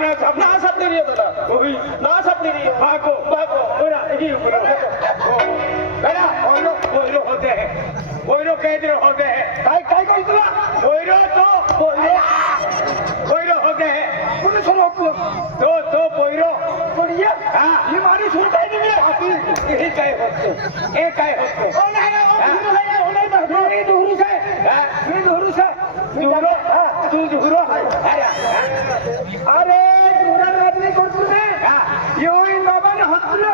ना सब नहीं है बोला वही ना सब नहीं है भागो भागो पूरा यही बेटा कोयरो होते हैं कोयरो कैसे होते हैं काय काय कोई तुला कोयरो तो कोयरो होते हैं पुलिस रोक लो तो कोयरो कोणिया हां ही मारी सुनता ही नहीं आती हे काय होते ओ नाही ना ओ नाही मी दुरू से दुरो तू दुरो अरे दुरा रात नहीं करतू ने यो इन बाबा ने हत्तलो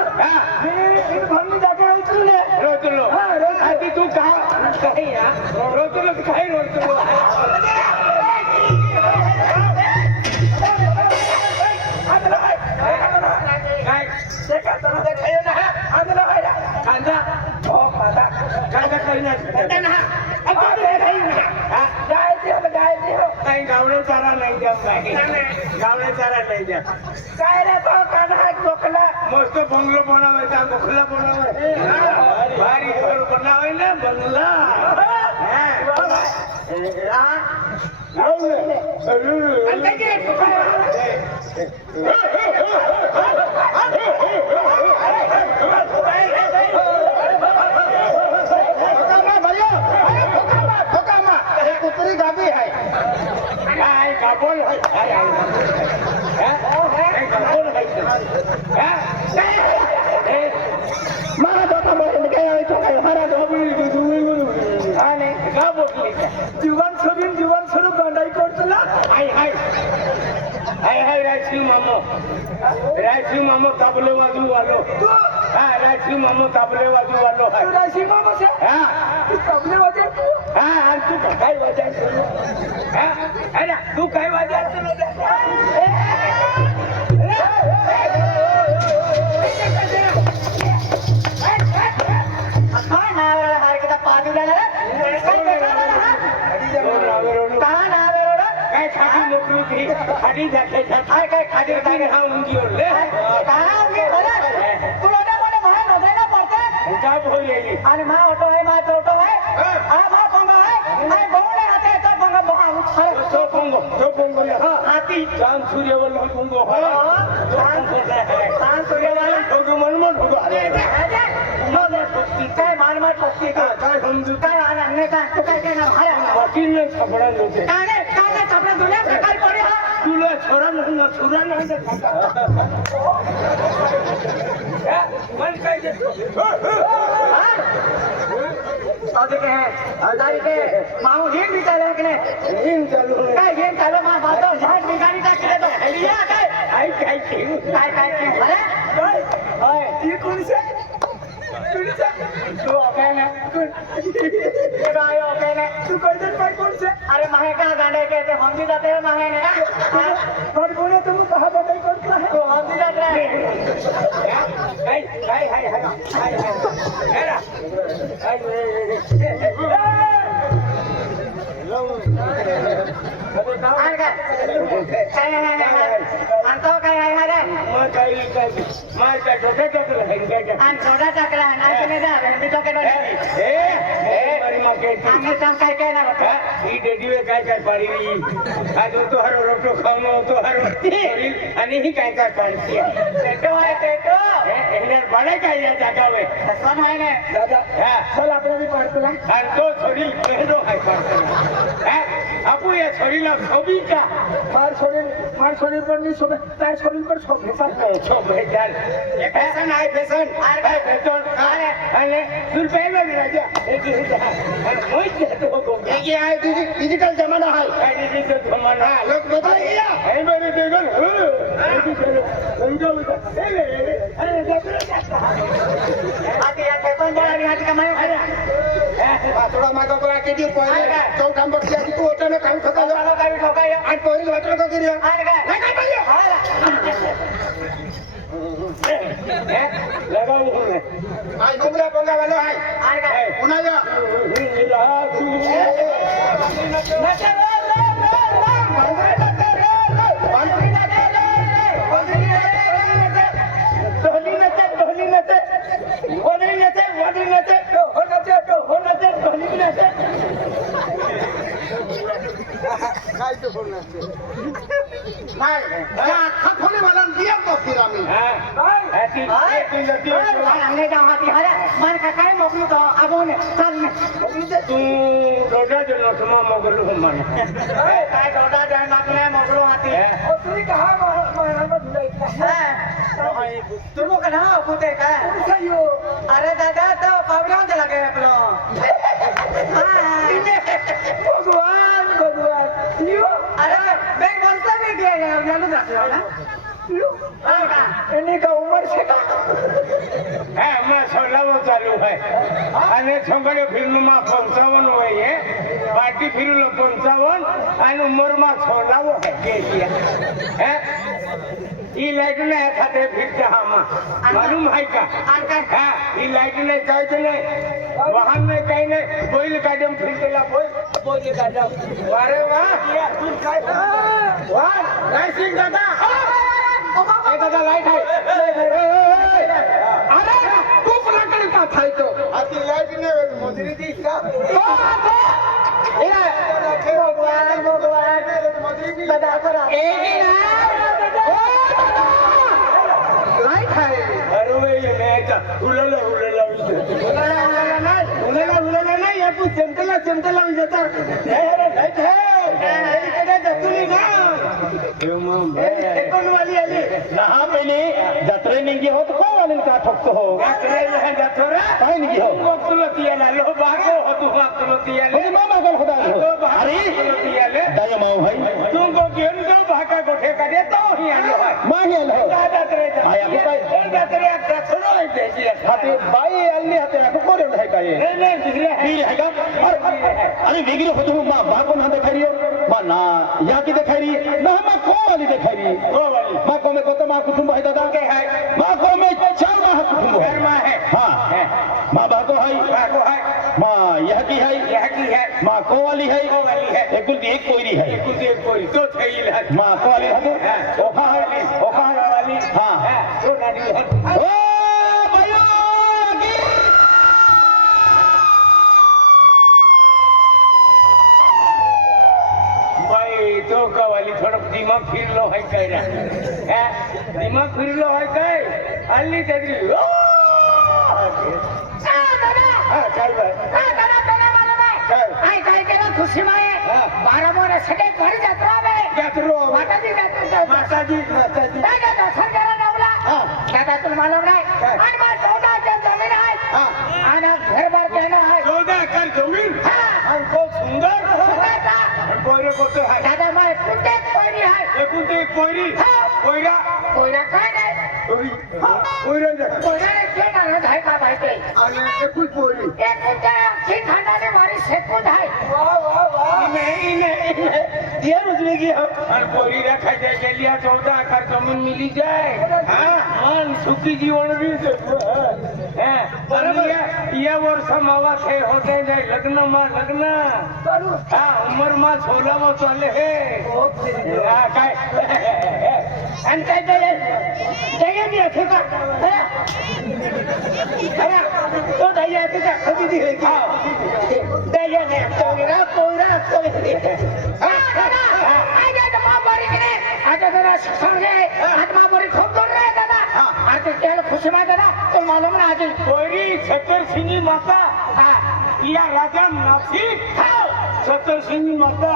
मी इन भरनी जाके उतरले रोतलो आधी तू काही या रोतलो काही रोतलो काय ते का तर खायो ना आदला खायला कांदा हो कांदा काही नाही कांदा ना आता ते खाई ना जाय दे काही गावडे चारा नाही द्या गावडे चारा नाही द्या काय रे तो कांदा गोखला मस्त बंगलो बनावायचा गोखला बनावाय भारी घर बनावाय ना बंगला कुत्री गावी आहे काय काबोल मला दोघा बोलून काय हरा आणि का बोलली जीवन सोडून बांधाई करतला हाय राजू मामो तबले वाजू वालो हाँ राजू मामो तबले वाजू वालो है राजू मामो से हाँ तबले वाजे हाँ तू काय वाजायचं हाँ है ना तू काय वाजायचं खाली जाते काय खाली हा उंगी ओरले तुला ना मला माय नदायला पडते काय बोललेली आणि मा ऑटो आहे मा ऑटो आहे हा मा पंगा आहे आणि बोले हाते तो पंगा बघा तो पंगो हाती जान सूर्यवल पंगो जान सूर्यवल पंगो मन पंगो अरे काय मार ठोकती काय समजू काय आणणे काय तू काय ना हाय वकील ने छपडा लोटे काय छपडा दुनिया प्रकार पडे हा तुला छोरा नाही मन काय आजे के हजारी के माऊ घेन विचारले की नाही घेन चालू मा बातो झाड निघाली का केले तो लिया काय काय अरे होय ती कोणीचे तू ओके ना ये भाई ओके ना तू कैसे भाई कौन से अरे माहे का गांडे कहते हम भी जाते हैं माहे ने और बोले तुम कहां बताई करता है तो हम भी जाते हैं हाय हेरा अंतो काय आहे रे मग काय छोटे टोकला आहे आणि छोटा टोकला आहे नाही तुम्ही जा मी टोकेट मारी मागे आम्ही काम काय ना बता ही डेडीवे काय पाडी आज तो हरो रोटो खाऊन तो हरो आणि ही काय पाडती टेटो आहे टेटो एने बडे काय या जागावे सण आहे ना दादा हां चल आपण भी पाडतो ना आणि तो थोडी मेहनो आहे पाडतो हां आपू या छोरीला खोबी का मार छोरी पर नहीं सोबे तार छोरी पर सोबे चाल ये फैशन है फैशन अरे फैशन अरे सुन पे में राजा एक ही मोई तो हो ये है डिजिटल जमाना है डिजिटल जमाना लोग बदल गया है मेरे देखो अरे आके या फैशन बड़ा नहीं हाथ कमाए थोड़ा मागो को आके दियो पहिले तो काम बच्चा की तू होता ना काम खका वाला का भी ठोका या आज पहिले वाटलो का करिया नाही काय पाहिजे लगाओ उन्हें आज घुमरा पंगा वाला है आज काय उन्हाया हो काय तो बोलणार नाही खाफोने मला दिया तो फिर आम्ही काय मोकलू तो आबोने चल तू रोडा जो नसमा मोगलू मन काय दोडा जाय मागले मोकलू हाती तुम्ही कहा तुम्ही कना कुठे काय अरे दादा तो पावड्यावर लागे आपलं भगवान भगवान अरे बँक बोलता मी जाणून जातो ना एनी का उमर से का मैं सोलाव चालू है आणि छंगडे फिरून मा 55 वय आहे पार्टी फिरून 55 आणि उमर मा सोलाव है केसिया ही लाईट नाही खाते फिरते हा मा मालूम आहे का हा ही लाईट नाही जायचं नाही वाहन नाही काही नाही बैल गाडम फिरतेला बैल गाडम वारे वा तू काय वा काय सिंग दादा दादा लाईट आहे अरे तू पुलाकडे का थायतो आती लाईट नाही मोजरी ती का दादा करा लाईट आहे अरे वे मेचा उलला नाही या तू चमटला विजेता लाईट आहे वाली आली नहा पहिले जत्रे निघी होत को वाले का ठोकतो हो काय निघी हो म्हणजे मा मागल होता अरे दाय माव भाई तुमको घेऊन जाऊ भाका गोठे का देतो ही आलो माही आलो आय आपण काय हाते बाई आली हाते आपण कोण आहे काय फिर है का अरे वेगळे होतो मा बापन हा देखाई रियो मा ना या की देखाई री ना मा को वाली देखाई री मा को में को तो मा कुटुंब है दादा के है मा को में चार मा कुटुंब है हां मा बा को है मा यह की है मा को वाली है एक कोईरी है तो थईल मा को वाली है ओखा वाली हां तो नाडी है ओ भाइयों आगे बाई तो कवाली थोडं दिमाग फिरलो आहे काय रे दिमाग फिरलो आहे काय आली त्याची खुशी माये 12 मोरे सगळे घरी जत्रा माताजी काय का दर्शन करा नवला दादा तुला मालूम नाही आणि मग 14 एकर जमीन आहे आणि घर भर देणं आहे 14 एकर जमीन आणि खूप सुंदर कोयरे कोणतं आहे दादा मग कुठे कोयरी आहे एकूण ते एक कोयरी कोयरा काय नाही कोयरा आहे का माहिती आणि एकूण कोयरी एकूण त्या अख्खी खांडाने मारी शेकून आहे ये रुजने की और कोरी रखा जाए चलिया 14 एकर जमीन मिली जाए मन सुखी जीवन भी ये वर्ष मावा थे होते जाए लग्न उमर मा 16 वो चले है काय आणि काय दया मी असे का तो दया तुझ्या कधी दिली दया नाही पोरा आता जरा शिक्षण घे आत्मा बरी खूप दूर रे दादा आता त्याला खुशी मा दादा तो मालूम ना आजी कोरी छतर सिंगी माता या राजा नासिक छतर सिंगी माता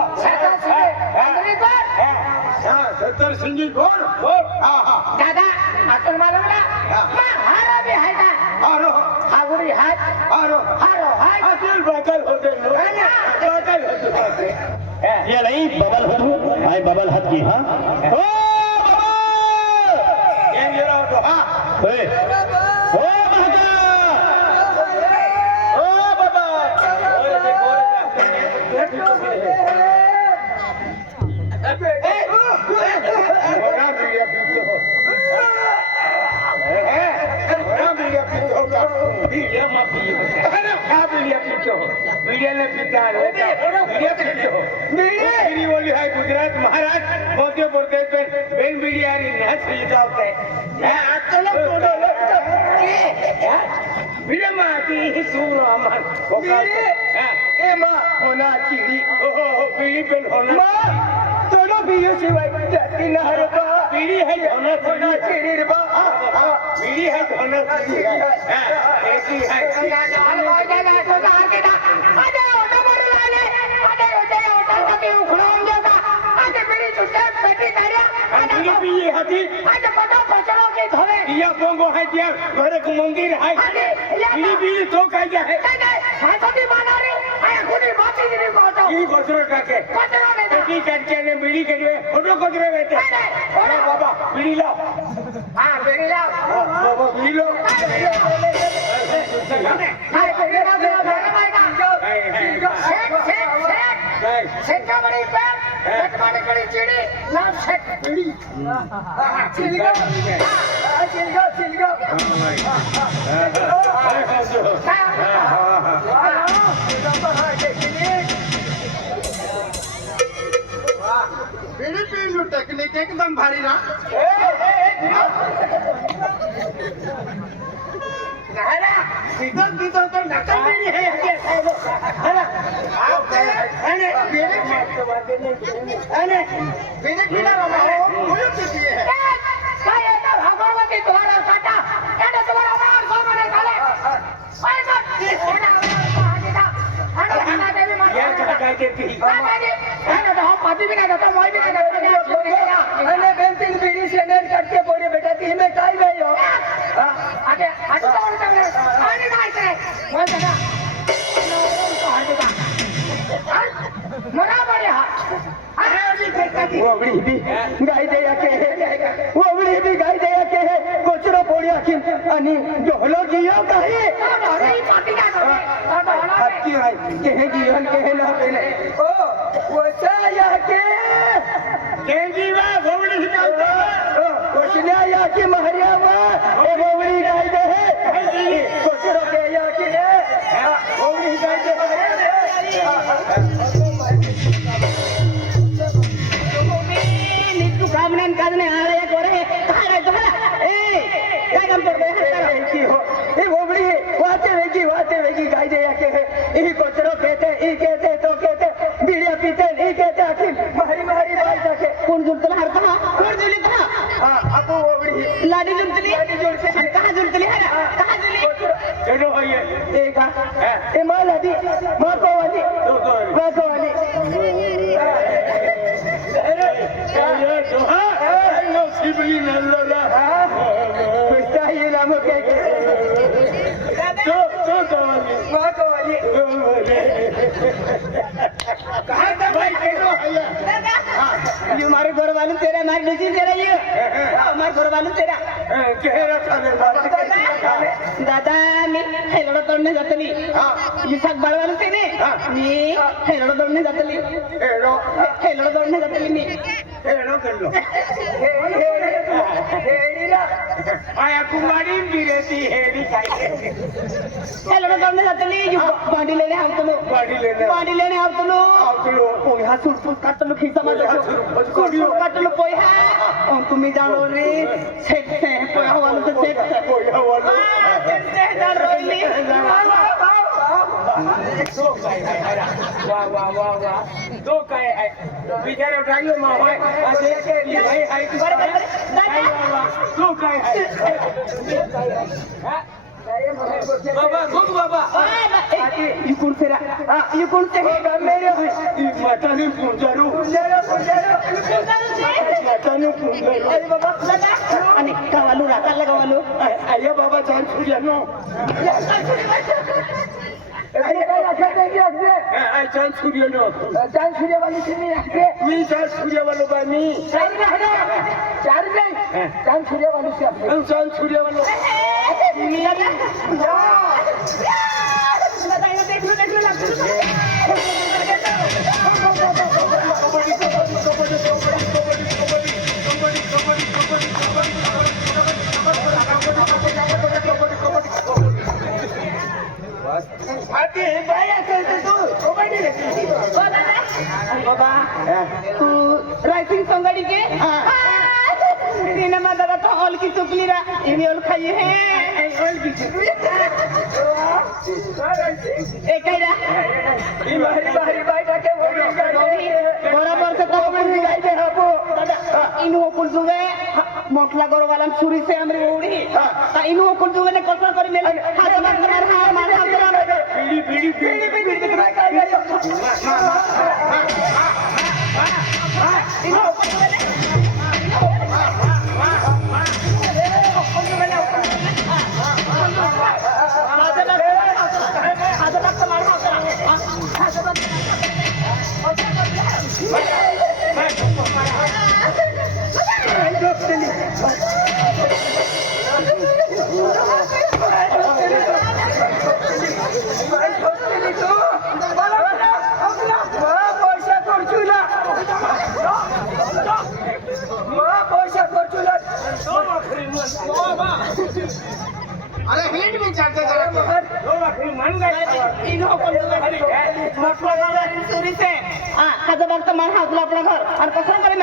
छतर सिंगी गोर दादा आता मालूम ना हारा भी आहे का हारो हागुरी हात हारो हाय दिल बगल होते ये नहीं बबल हद आई बबल हद की हाँ ओ ये जरा तो हाँ ओ महका ओ बाबा गुजरात महाराज मध्य प्रदेश में बेन बिरियानी होना चिड़ी बीड़ी पेन होना शिवाय जाती नाही बा बिडी है धनाची रे बा बिडी है धनाची ऐसी है घर मंदिर है बीड़ी बीड़ी तो कह जाए कचरो टाके करके बीड़ी के फोटो कचरे रहते बाबा बीड़ी लाओ बाबा बीड़ी लो बीड़ी पी टेक्निक एकदम भारी ना तिथं तर नकल बीड़ी है बीड़ी पीना गाय दया के ओवड़ी भी गाय दया के कोचरो पोड़िया की आणि ढोलो जियो काही हत्ती आहे के जीवन के ना पेले ओ वसा या के जीवा ओवड़ी हिकालता कोचन्या या की महरिया वा ए ओवड़ी गाय दे कोचरो के या के ओवड़ी गाय दे कामनान काजने आले कोरे काय रे तुम्हाला ए काय काम करतोय ए ओबड़ी वाते वेगी गाय दे के है ई कोचरो कहते ई कहते तो कहते बीड़िया पीते ई कहते आखिर महरी महरी बाई जाके कोण जुळतला हरता कोण जुळली था हां अब ओबड़ी लाडी जुळतली कहा जुळतली है कहा जुळली चलो भैया ए का ए मां लाडी मां को वाली शिवली नल्ला कुस्ता ही नाम के तो मां को वाली कहां तक भाई केनो ये मारे घर वालों तेरा मार नीचे तेरा ये मार घर वालों तेरा चेहरा खाने दादा मी हेलोडा तोडणे जातली ये साग बाळवालं तेने मी हेलोडा तोडणे जातली हेलोडा तोडणे जातली मी हेड़ो कर लो हेड़ी ना आया कुमारी भी रहती हेड़ी खाई हेलोडा तोडणे जातली बांडी लेने आवतलो बांडी लेने आवतलो पोय हा सुटपुट काटलो खिसा माझा सुटपुट काटलो पोय हा तुम्ही जाणो रे सेट पोय हवालो तर सेट कोई हवालो ते जाण रोईली वाह तो काय है बिचारे उठाइयो माँ भाई अजय के लिए भाई है तो काय है बाबा खूब बाबा ये कौन से मेरे मटन पुंजरू अरे बाबा आणि गावालू राखायला गावालू अय्या बाबा चांद सूर्यानो अरे काय राखत नाही असते चांद सूर्यानो चांद सूर्यवाली तुम्ही असते मी चांद सूर्यावालो बा मी चार नाही चांद सूर्यवाली चांद सूर्यावालो बाबा तू रायसिंग संगडी के तिने माझा तो ऑल की चुकली रा इनी ऑल खाई है ऑल की चुकली एक रा बाहरी बाई जाके बराबर से तो ते हापो इनु ओकुल जुवे मोठला गोरवाला सुरी से हमरे ओड़ी ता इनु ओकुल जुवे ने कसर करी मेले हाथ मार बीड़ी इनु ओकुल जुवे ने अरे हिट भी चाहते जरा दो आखिरी मन गए इनो ओकुल जुवे मोठला गोरवाला सुरी से हाथ बाग तो मार हाथ अपना घर और कसर करी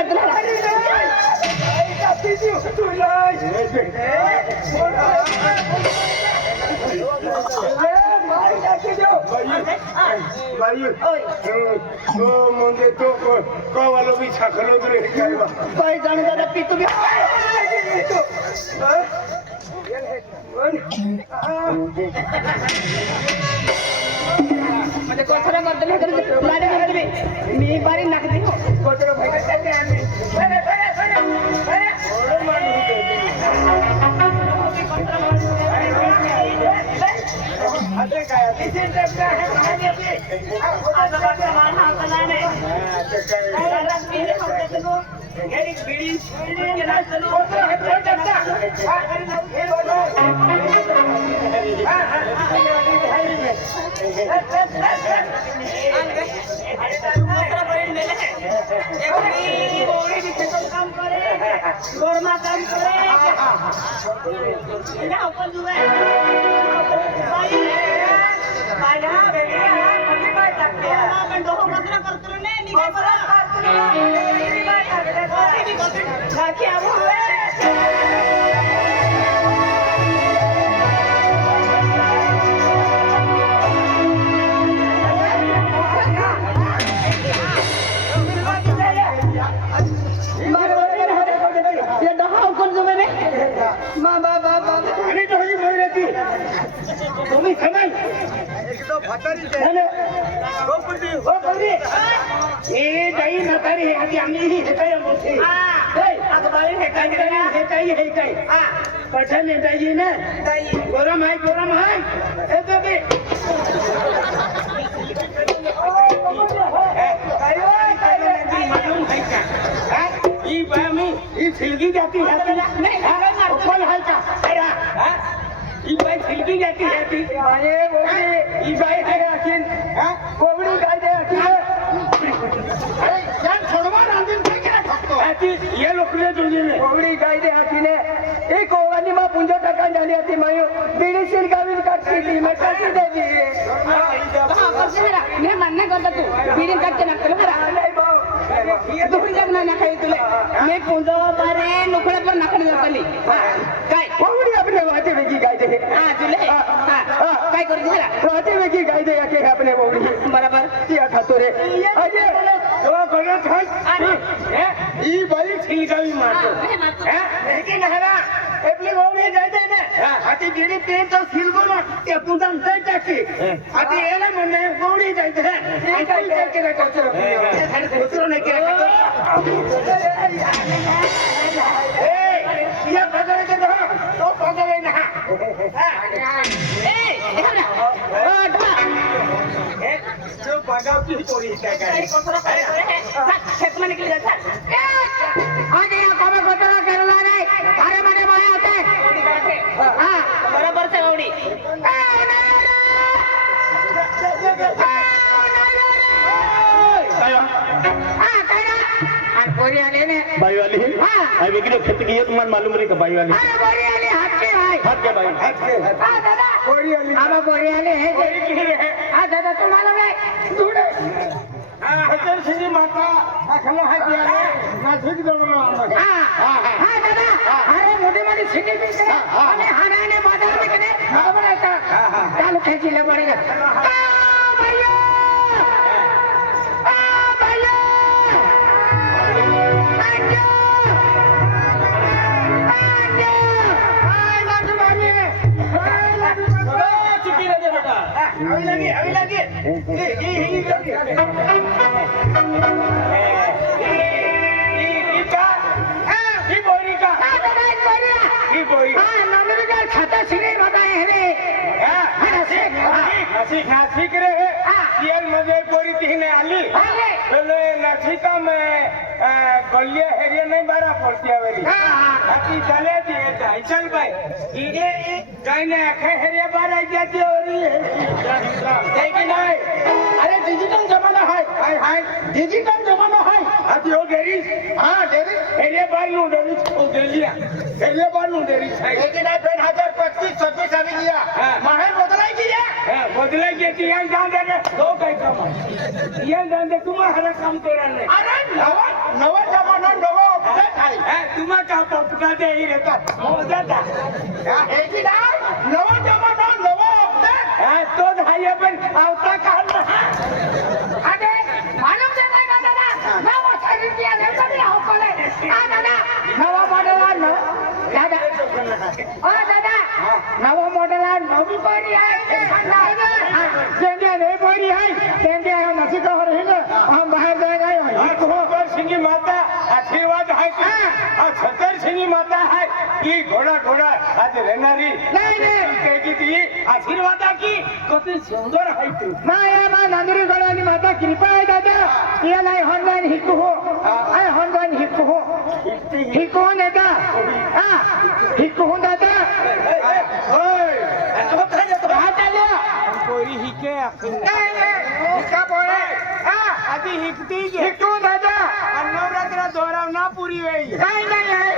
मेले म्हणजे तो कवालो बी छाखलो तरी कोई जाने दादा पीतू भी म्हणजे कोसरा करते लाडे करते मी बारी नाकदी हो कोसरा भाई करते आम्ही अरे काय गोरमा काम करे ओकुल जुवे तुम्ही खमाल हे काही नकारी आधी आम्ही हे काही मोठे हे काही पठण येतायची ना गरम आहे हे तो बे मालूम है क्या ई बामी ई सिलगी जाती है कौन है क्या ई बाई सिलगी जाती है माने बोली ई बाई है आखिर कोवडी काय दे आखिर अरे जान छोड़वा रांदिन काय केला ठोकतो आती ये लोकले दुनीने कोवडी काय दे आखिने ए कोवानी मा पुंजो टका झाली होती मायो बीडी सिलगावी काटली ती मैं काटी देवी मी म्हणणे करतो तू बिडी काटते ना तुला दुखी जगना ना काही तुले मी पुंजो बारे नुकळे पण नाकडी जातली काय कोवडी आपले वाटे वेगी काय दे तुले काय करू जरा वाटे वेगी काय दे याके आपले कोवडी बरोबर ती खातो रे अजे तो गलत है ई बाई सिलगावी मारतो हे की नहरा एपली कोवडी जाते ना आती बीडी पे तो सिलगो ना ते पुंजन ते टाकी आती एला म्हणणे कोवडी जाते है काय काय केला कचरो कचरो नाही केला ए या बदले दे तो बदले ना जो बगाव की पोरी काय काय खेत में निकल जाता आज यहाँ कोई घोटाला करला नहीं अरे मैंने माया होता है हाँ बराबर से गौड़ी बोरी आले ने बाई वाली हाँ आई वेगळी खेत की तुम्हाला मालूम नाही का बाई वाली अरे बोरी आले हाथ के भाई हात के बाई हाँ दादा पोरी आली अब बोरी आले है पोरी की है हाँ दादा तुम मालूम है जुड़े हजार सिंह माता अखलो है दिया ना झुक गलो हाँ दादा अरे मोटी मोटी सिटी भी से अरे हराने बाजार में कने खबर है का चालू खेची ले पड़ेगा भैया भैया खाता सिने होता है रे नाशिक रे येल मध्ये पोरी तिने आली बोले नाशिका में गलिया हेरिया नहीं बारा पड़ती है वेरी अति चले दिए जाई चल भाई ये कहीं ने आंखें हेरिया बार आई जाती है और ये नहीं अरे डिजिटल जमाना है हाय हाय डिजिटल जमाना है अति हो डेरी हाँ डेरी हेरिया बार नु डेरी ओ डेलिया हेरिया बार नु डेरी है लेकिन आई पेन 2025 अभी लिया माहे बदलाई किया बदले के तियां जान दे दो कई काम ये जान दे तुम्हारा काम तेरा नहीं अरे नवा जमाना नवा अपडेट है तुम्हारा का पपका दे ही रहता हो जाता एक ही ना नवा जमाना नवा अपडेट तो भाई अपन आवता काल अरे मालूम से नहीं का दादा नवा शरीर किया ले तभी हो कोले दादा नवा मॉडल आ न दादा ओ दादा नवा मॉडल आ नवी कोई है जेंगे नहीं कोई है जेंगे हम नसी का हो रही है हम बाहर जा गए हैं छतर सिंगी माता आशीर्वाद है छतर सिंगी माता है कि घोड़ा घोड़ा आज रहनारी नहीं की ती आशीर्वाद की कति सुंदर है तू माया मा नंदरी गडानी माता कृपा आहे दादा ये नाही ऑनलाइन हिकू हो आय ऑनलाइन हिकू हो हिकू हो दादा हां हिकू हो दादा ओए कहां चले कोई हिके आखिर हिका बोले हां आधी हिकती जे हिकू दादा नवरात्र दोराव ना पूरी वेई काय नाही आहे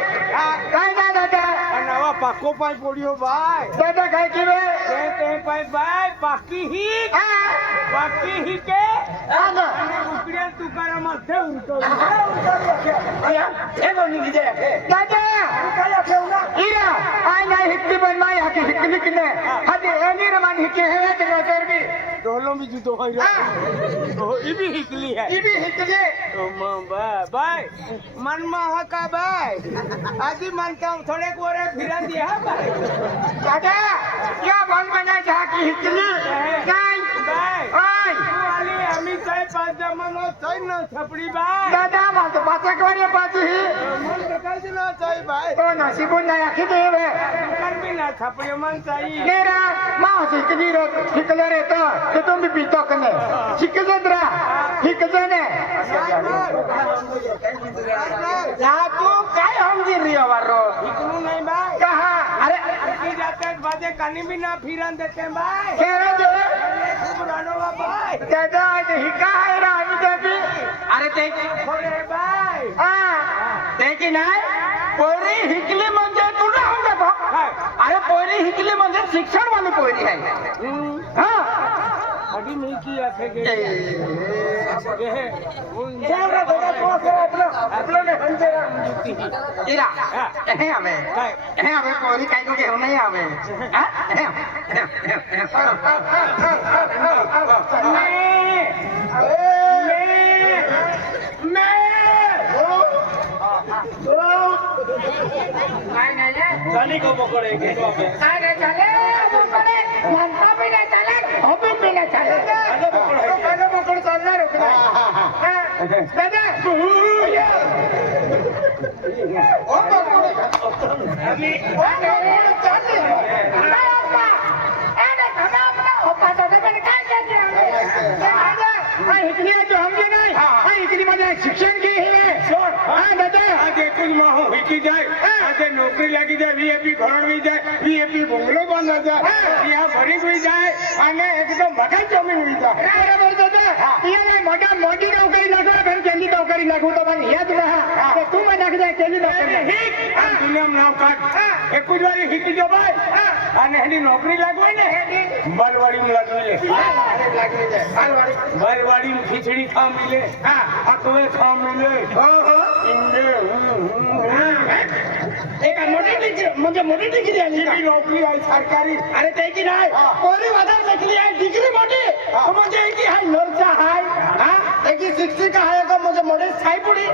काय नाही दादा नवा पाको पाय पोडियो बाय दादा काय किवे ते पाय बाय बाकी ही बाकी ही के आगा उकड्या तुकाराम मध्ये उलटो हे बोलनी विजय दादा काय ठेवला इरा आय नाही हिकती पण माय हाकी हिकली किने हाती एनी रमान हिके हे ते करबी दोनों भी जुदो हो रहा तो ये भी हिकली है इबी हिकली तो बाय मन में का बाय आदि मानता हूँ थोड़े कोरे फिरा दिया बाय दादा क्या बोल बना झाकी हिकली काय बाय ओय वाली हमी चाय पाच जमानो चाय न छपड़ी बाय दादा माझं पाचक वर पाची ही मन काय दिना चाय बाय तो नसीबून नाही आखी देवे कर भी ना छपड़ी मन चाहिए नेरा मास हिकली रो हिकले रे तो तुम्ही पितो कने हिकजद्रा हिकजने या तू काय हमजी रियो वारो हिकलू नहीं बाय कहा अरे की जाते बाजे कानी भी ना फिरन देते बाय केरा जे खूब रानो बाय दादा हिका आहे रा आम्ही देवी अरे ते थोड़े बाय ते की नाही पोरी हिकली म्हणजे तू ना होऊन जातो अरे पोरी हिकली म्हणजे शिक्षण वाली पोरी आहे हा अभी नहीं किया थे इरा हे हमें पोरी काही को घेऊन नाही हवे चाली को पकड़े अरे चले पकड़े मनता भी नहीं चले हॉबी भी नहीं चले पकड़ पकड़ चलना रुकना दादा ओ पकड़ अभी चले अरे खाना अपना होपा तो मैंने काय किया हिकली जो हमने नहीं हां हिकली मध्ये शिक्षण की है हां दादा आगे कुछ माहो हिकी जाए आगे नौकरी लगी जाए वीएपी घरण भी जाए वीएपी बंगलो बन जाए यहाँ भरी हुई जाए आने एकदम बगल जमीन हुई जाए बरोबर दादा ये मोठा मोठी नोकरी लागू पण केली नोकरी लागू तो पण याद रहा तो तू मला लागला केली नोकरी दुनिया में नाम काट एक कुछ वाली हिकी जो भाई आने हनी नौकरी लागू ने बालवाड़ी में लागू ले बालवाड़ी में खिचड़ी खा मिले अकवे खा मिले एक मोठी डिग्री म्हणजे मोठी डिग्री आली ही नौकरी आहे सरकारी अरे ते की नाही पोरी वादार लेखली आहे डिग्री मोठी म्हणजे की हाय नर्स हाय हा एक शिक्षिका आहे का म्हणजे मोठे साई पुढे